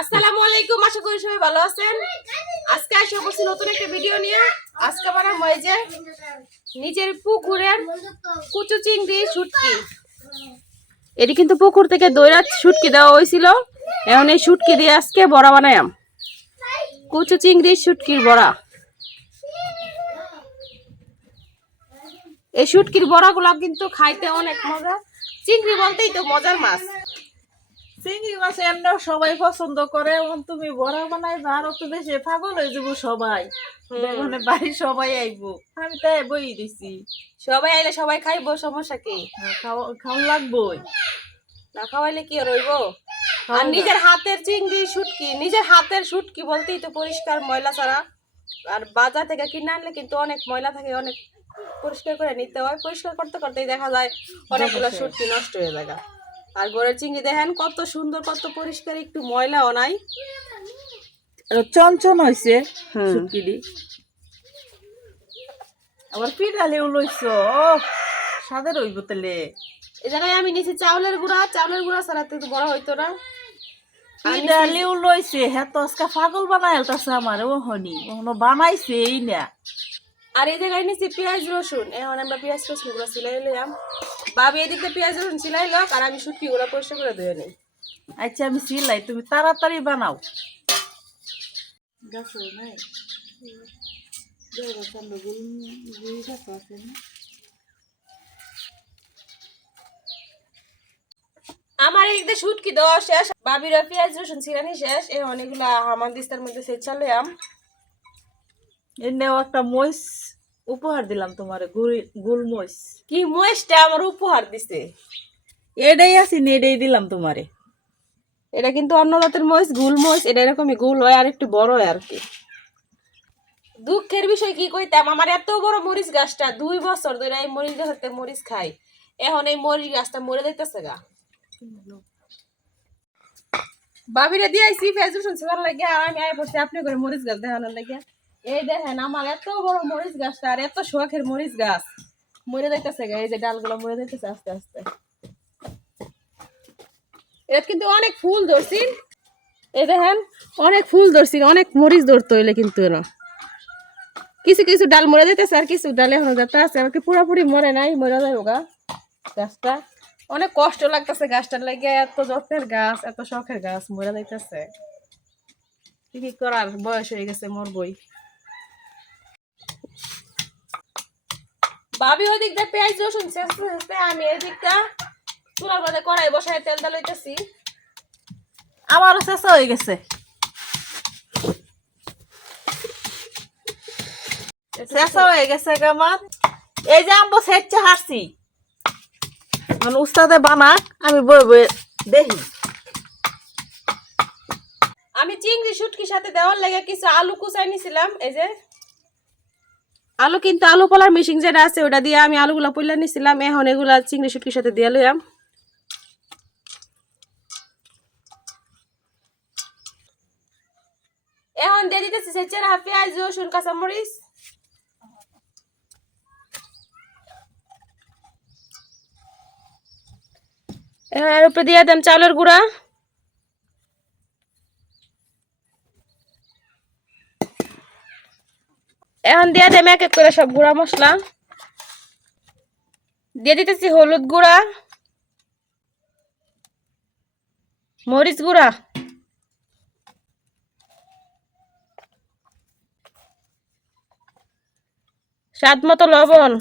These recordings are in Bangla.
আসসালামু আলাইকুম, আশা করি সবাই ভালো আছেন। আজকে আসে করছি নতুন একটা ভিডিও নিয়ে আজকে বানাবো এই যে নিজের পুকুরের কুচু চিংড়ি শুটকি। এটি কিন্তু পুকুর থেকে দৈরাত শুটকি দেওয়া হয়েছিল। এখন এই শুটকি দিয়ে আজকে বড়া বানায়াম। কুচু চিংড়ি শুটকির বড়া। এই শুটকির বড়াগুলো কিন্তু খাইতে অনেক মজা। চিংড়ি বলতেই তো মজার মাছ। চিংড়ি মাছ এমনিও সবাই পছন্দ করে এখন তুমি বড়া বানাইবা আরও তো বেশি পাগল হয়ে যাব সবাই। মানে বাড়ি সবাই আইবো। আমি তাই বই দিছি। সবাই আইলে সবাই খাইবো সমস্যা কি? হ্যাঁ, খাওয়া লাগবোই। না খাওয়াইলে কি আর হইব? আর নিজের হাতের চিংড়ি শুটকি নিজের হাতের শুটকি বলতেই তো পরিষ্কার ময়লা ছাড়া। আর বাজার থেকে কিনে আনলে কিন্তু অনেক ময়লা থাকে অনেক পরিষ্কার করে নিতে হয়। পরিষ্কার করতে করতেই দেখা যায় অনেকগুলো শুটকি নষ্ট হয়ে যায় আর গড়ের চিংড়ি দেখেন কত সুন্দর কত পরিষ্কার একটু ময়লাও নাই। চঞ্চন হয়েছে হুম। আবার পিঠালিও লইছ ও সাদের হইব তাহলে এই জায়গায় আমি নিচে চাউলের গুঁড়া চাউলের গুঁড়া ছাড়া তো বড় হইতো না। পিঠালিও লইছে হ্যাঁ তো আজকে পাগল বানাই আলতাছে আমার ও হনি ওখানে বানাইছে এই না। আর এই জায়গায় নিচে পেঁয়াজ রসুন। এখন আমরা পেঁয়াজ রসুনগুলো সিলাই লইলাম। বাবি এদিকে পেঁয়াজ রসুন সিলাই লোক আর আমি শুটকি গুলো পরিষ্কার করে ধুয়ে নিই। আচ্ছা আমি সিলাই তুমি তাড়াতাড়ি বানাও। আমার এদিকে শুটকি দেওয়া শেষ বাবির পেঁয়াজ রসুন সিরানি শেষ। এখন এগুলা আমার দিস্তার মধ্যে সে চালাম এনেও একটা মহিষ। উপহার দিলাম তোমার গুল মহিষ কি মহিষটা আমার উপহার দিছে? এটাই আসিনি এটাই দিলাম তোমারে। এটা কিন্তু অন্য জাতের মহিষ গুল এটা এরকমই গুল হয় আর একটু বড় হয় আর কি। দুঃখের বিষয় কি কইতাম আমার এত বড় মরিচ গাছটা দুই বছর ধরে এই মরিচ গাছতে মরিচ খাই। এখন এই মরিচ গাছটা মরে যাইতেছে গা। বাবিরে দিয়েছি ফেসবুক শুনছে ভালো লাগে আর আমি আয় পড়ছি আপনি করে মরিচ গাছ দেখানোর লাগে এই দেখেন, আমার এত বড় মরিচ গাছটা আর এত শখের মরিচ গাছ। মরে যাইতেছে গা, এই যে ডালগুলো মরে যাইতেছে আস্তে আস্তে। এটা কিন্তু অনেক ফুল ধরছি। এই দেখেন, অনেক ফুল ধরছি, অনেক মরিচ ধরতে হইলে কিন্তু না কিছু কিছু ডাল মরে যাইতেছে আর কিছু ডালে এখনও যাতে আছে আর কি পুরোপুরি মরে নাই, মরে যায় গা গাছটা। অনেক কষ্ট লাগতেছে গাছটার লাগে এত যত্নের গাছ, এত শখের গাছ মরে যাইতেছে। কি করার, বয়স হয়ে গেছে মোর বই ভাবি ওই পেঁয়াজ, রসুন আমি এই দিকটা চুলার মধ্যে কড়াই বসায় তেল ডালাইতেছি আমারও শেষ হয়ে গেছে। হয়ে গেছে আমার এই যে মানে উস্তাদে বানাক, আমি বই বই দেখি। আমি চিংড়ি, শুটকির সাথে দেওয়ার লাগে কিছু আলু কুচাই নিছিলাম, এই যে আলু কিন্তু আলু পোলার মেশিন যেটা আছে, ওটা দিয়ে আমি আলুগুলো পইলা নিছিলাম। এখন এগুলা চিংড়ি শুটকির সাথে দিয়ে লইলাম এখন দিয়ে দিতেছি সেচের পেঁয়াজ, রসুন, কাঁচামরিচ। এখন এর উপরে দিয়ে দিলাম চাউলের গুঁড়া। এখন দিয়ে দেম এক এক করে সব গুঁড়া মশলা। দিয়ে দিতেছি হলুদ গুঁড়া, মরিচ গুঁড়া। স্বাদ মতো লবণ।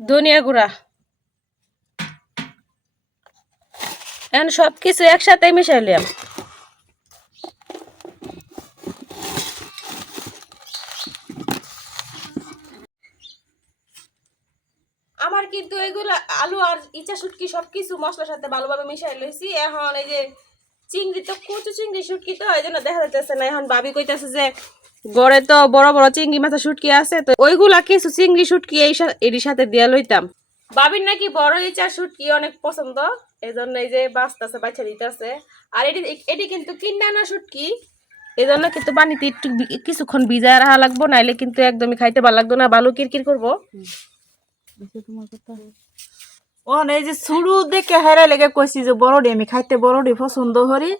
ধনিয়া গুঁড়া। এখন সব কিছু একসাথে মিশাইলাম আমার কিন্তু এগুলো আলু আর ইচা শুটকি সব কিছু মশলার সাথে ভালোভাবে মিশাই লইছি। এখন এই যে চিংড়ি তো কচু চিংড়ি শুটকি তো, এই জন্য দেখা যাইতেছে না। এখন ভাবি কইতাছে যে গড়ে তো বড় বড় চিংড়ি মাথা শুটকি আছে, তো ওইগুলা কিছু চিংড়ি শুটকি এই এরই সাথে দিয়া লইতাম। ভাবির নাকি বড় ইচা শুটকি অনেক পছন্দ এই জন্য এই যে বাঁচতেছে বাচ্চা দিতেছে। আর এটি এটি কিন্তু কিনা না শুটকি এই জন্য কিন্তু পানিতে একটু কিছুক্ষণ ভিজায় রাখা লাগবো, নাইলে কিন্তু একদমই খাইতে ভালো লাগতো না। ভালো কিরকির করব। ওন এই যে শুরু দেখে হেরা লেগে কইছি যে বড়ডি আমি খাইতে বড়ডি পছন্দ করি।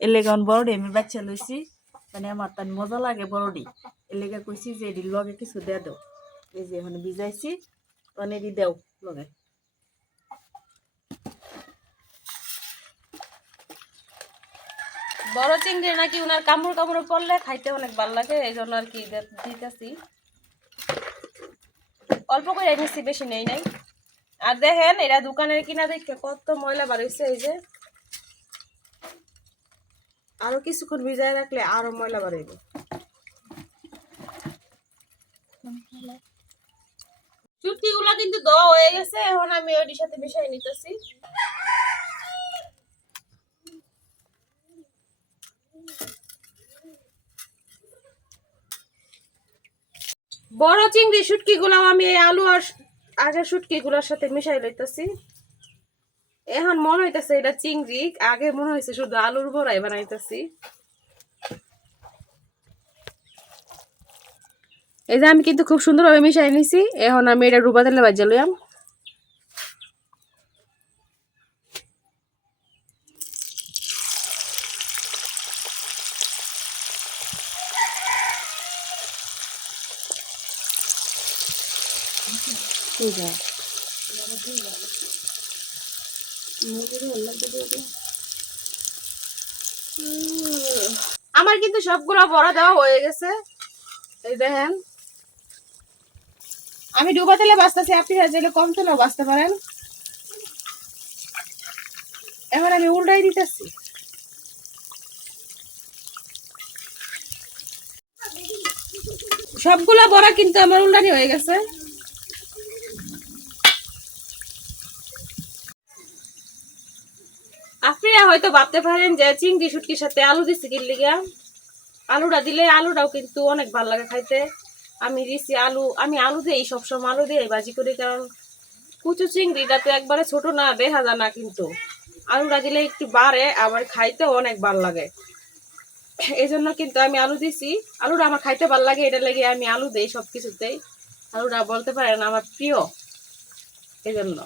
এর লেগে অন বড়ডি আমি বাচ্চা লইছি। মানে আমার তার মজা লাগে বড়ডি এর লেগে কইছি যে এটির লগে কিছু দে দাও। এই যে এখন ভিজাইছি। অনেকই দেও লগে। বড় চিংড়ি নাকি ওনার কামড় কামড় পড়লে খাইতে অনেক ভালো লাগে এই জন্য আর কি দে- দিতেছি। অল্প করে এনেছি বেশি নেই নাই। আর দেখেন, এরা দোকানের কিনা দেখে কত ময়লা বার হয়েছে এই যে। আরও কিছুক্ষণ ভিজায় রাখলে আরও ময়লা বার হইবে। চুটকিগুলা কিন্তু দেওয়া হয়ে গেছে, এখন আমি ওইটির সাথে মিশাই নিতেছি। বড় চিংড়ি শুটকি গুলাও আমি এই আলু আর আগে শুটকি গুলার সাথে মিশাই লইতেছি। এখন মনে হইতেছে এটা চিংড়ি, আগে মনে হয়েছে শুধু আলুর বড়াই বানাইতেছি। এই যে আমি কিন্তু খুব সুন্দরভাবে মিশাই নিছি, এখন আমি এটা রুবা তেলে বাজে আমার কিন্তু সবগুলো বড়া দেওয়া হয়ে গেছে। এই দেখেন। আমি ডুবা তেলে বাঁচতেছি, আপনি চাইলে কম তেলেও বাঁচতে পারেন। এবার আমি উল্টাই দিতেছি। সবগুলা বড়া কিন্তু আমার উল্টানি হয়ে গেছে। হয়তো ভাবতে পারেন যে চিংড়ি শুটকির সাথে আলু দিচ্ছি কি লিগা আলুটা দিলে আলুটাও কিন্তু অনেক ভালো লাগে খাইতে। আমি দিছি আলু, আমি আলু দিই সবসময় আলু দিয়ে ভাজি করি, কারণ কুচু চিংড়িটা তো একবারে ছোট না দেখা যায় না কিন্তু। আলুটা দিলে একটু বাড়ে, আবার খাইতে অনেক ভালো লাগে। এই জন্য কিন্তু আমি আলু দিছি। আলুটা আমার খাইতে ভালো লাগে, এটা লেগে আমি আলু দিই সব কিছুতেই আলুটা বলতে পারেন আমার প্রিয়। এই জন্য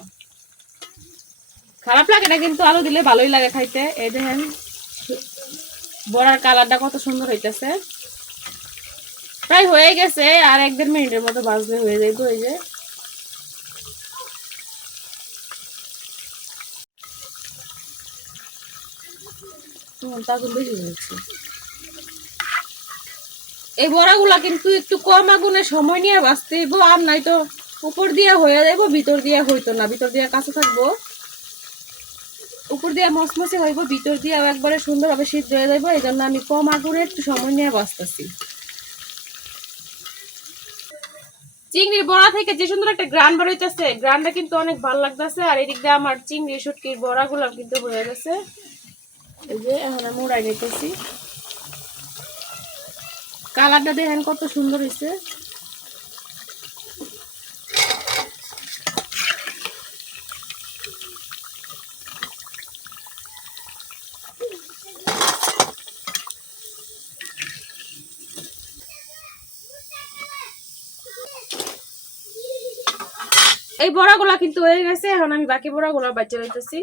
খারাপ লাগে না, কিন্তু আলু দিলে ভালোই লাগে খাইতে। এই দেখেন, বড়ার কালারটা কত সুন্দর হইতেছে। প্রায় হয়ে গেছে, আর এক দেড় মিনিটের মতো বাজলে হয়ে যাইব এই যে। এই বড়াগুলা কিন্তু একটু কম আগুনে সময় নিয়ে বাঁচতে আর নাই তো উপর দিয়ে হয়ে যাইব, ভিতর দিয়ে হইতো না। ভিতর দিয়ে কাছে থাকব। উপর দিয়ে মসমসে হইব, ভিতর দিয়ে একবারে সুন্দরভাবে সিদ্ধ হয়ে যাইব এই জন্য আমি কম আগুনে একটু সময় নিয়ে বাঁচতেছি চিংড়ির বড়া থেকে যে সুন্দর একটা গ্রান বেরোইতেছে গ্রানটা কিন্তু অনেক ভালো লাগতেছে, আর এদিক দিয়ে আমার চিংড়ি শুটকির বড়াগুলো কিন্তু হয়ে গেছে। এই যে এখন আমি উড়াই নিতেছি। কালারটা দেখেন কত সুন্দর হয়েছে এই বড়াগুলা কিন্তু হয়ে গেছে, এখন আমি বাকি বড়াগুলো বাচ্চা লইতেছি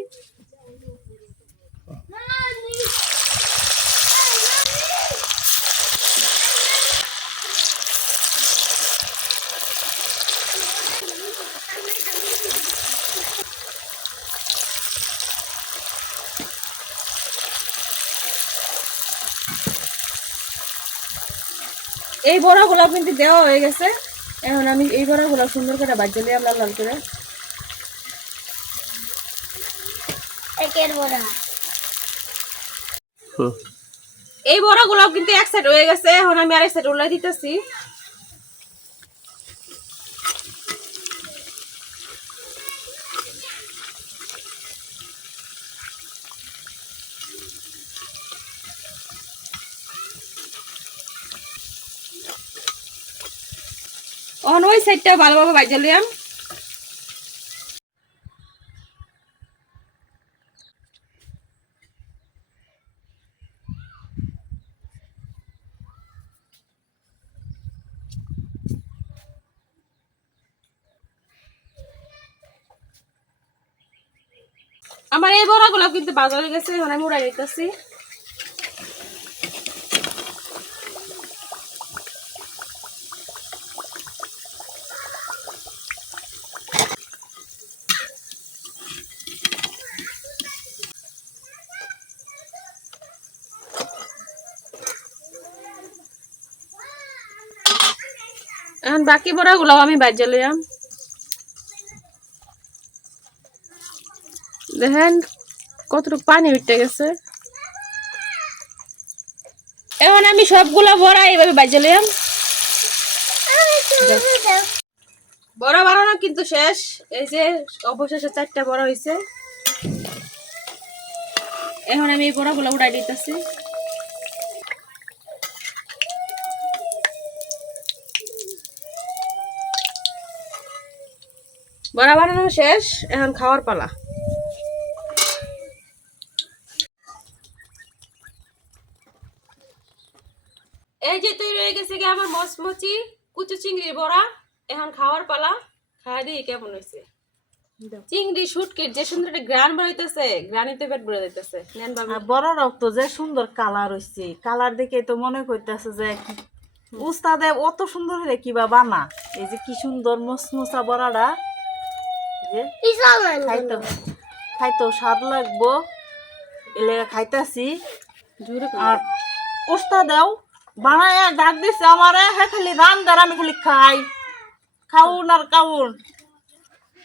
এই বড়াগুলো কিন্তু দেওয়া হয়ে গেছে। এখন আমি এই বড়াগুলো সুন্দর করে বাজে লিয়ে লাল লাল করে। একের বড়া। এই বড়াগুলো কিন্তু এক সাইড হয়ে গেছে এখন আমি আরেক সাইড উল্লাই দিতেছি। অন ওই সাইডটা ভালোভাবে বাজা লিয়াম আমার এই গোলাপ কিন্তু বাজারে গেছে মানে মুড়াই যাইতেছি এখন বাকি বড়াগুলো আমি বাজ্যে লইয়াম দেখেন কতটুকু পানি উঠতে গেছে। এখন আমি সবগুলো বড়া এইভাবে বাজ্যে লইয়াম বড়া বানানো কিন্তু শেষ। এই যে অবশেষে চারটা বড় হয়েছে এখন আমি এই বড়াগুলো উড়াই দিতেছি। বড়া বানানো শেষ এখন খাওয়ার পালা। এই যে তৈরি হয়ে গেছে কি আমার মচমচি কুচু চিংড়ির বড়া এখন খাওয়ার পালা। খাওয়া দিয়ে কেমন হয়েছে? চিংড়ি শুটকির যে সুন্দর একটা গ্রান বানাইতেছে গ্রানিতে পেট ভরে দিতেছে নেন বড় রক্ত যে সুন্দর কালার হইছে। কালার দেখে তো মনে করতেছে যে উস্তাদে অত সুন্দর হলে কিবা বানা। এই যে কি সুন্দর মসমসা বড়াটা। যে খাইতো খাইতো স্বাদ লাগবো। এলে খাইতাছি। আর উস্তাদেও বানায় ডাক দিছে আমারে হ্যাঁ খালি রান্দার আমি খালি খাই। খাউন আর খাউন।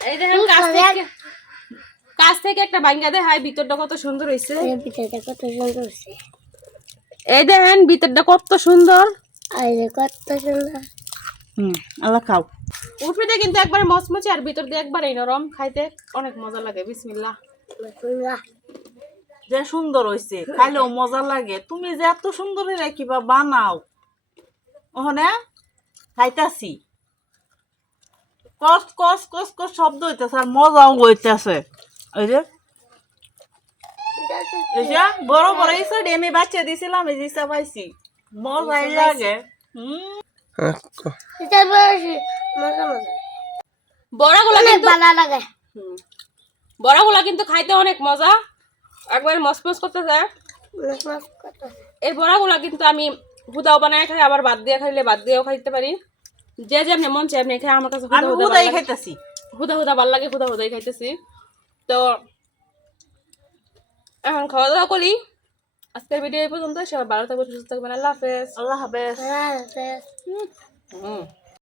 এই দেখেন কাছ থেকে কাছ থেকে একটা ভাঙ্গা হাই ভিতরটা কত সুন্দর হয়েছে এর ভিতরে কত সুন্দর হচ্ছে এই দেখেন ভিতরটা কত সুন্দর। আর কত সুন্দর। হুম আল্লাহ খাও। উপরে কিন্তু একবারে মচমচে আর ভিতর দিয়ে একবারে নরম খাইতে অনেক মজা লাগে বিসমিল্লাহ। যে সুন্দর হইছে খাইলেও মজা লাগে। তুমি যে এত সুন্দর হইলে কিবা বানাও। ওখানে খাইতাছি। কস কস কস কস শব্দ হইতেছে আর মজাও হইতেছে। ওই যে। বড় বড় এই সাইড আমি বাচ্চা দিছিলাম এই যে ইসা পাইছি। মজাই লাগে। হুম। মজা মজা। বড়াগুলা কিন্তু ভালো লাগে। হুম। বড়াগুলা কিন্তু খাইতে অনেক মজা। একবার মসমস করতেছে। এই বড়াগুলা কিন্তু আমি হুদাও বানায় খাই আবার বাদ দিয়ে খাইলে বাদ দিয়েও খাইতে পারি। যে যেমনি মন চাই এমনি খাই আমার কাছে হুদা আমি হুদা উদাই ভালো লাগে। খাইতাছি। হুদা হুদা ভালো লাগে হুদা হুদাই খাইতেছি। তো এখন খাওয়া দাওয়া করি। আজকের ভিডিও এই পর্যন্ত সবাই ভালো থাকবেন সুস্থ থাকবেন। আল্লাহ হাফেজ। আল্লাহ হাফেজ। ভালো আছে হুম।